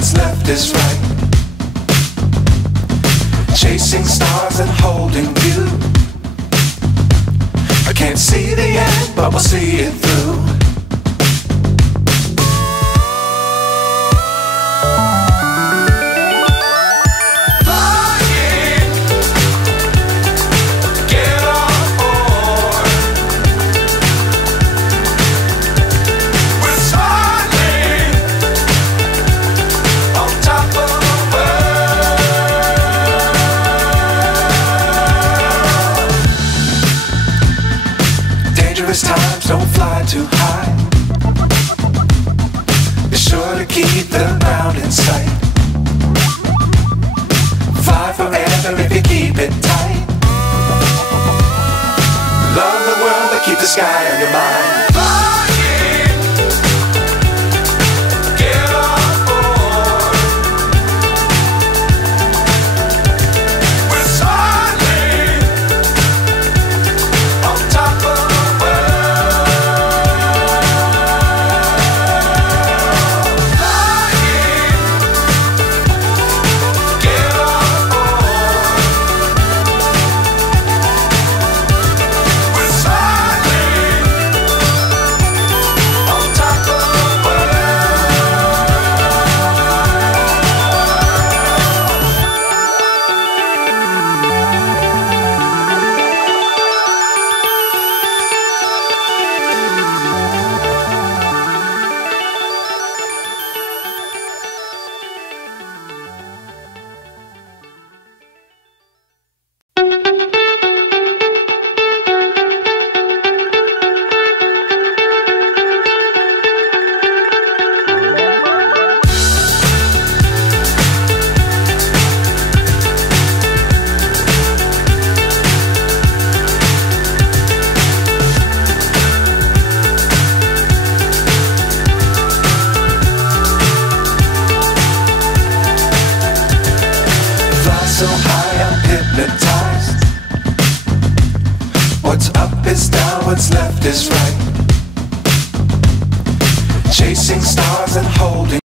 what's left is right. Chasing stars and holding you. I can't see the end, but we'll see it through. Times don't fly too high. Be sure to keep the ground in sight. Fly forever if you keep it tight. Love the world but keep the sky on your mind. So high I'm hypnotized. What's up is down, what's left is right. Chasing stars and holding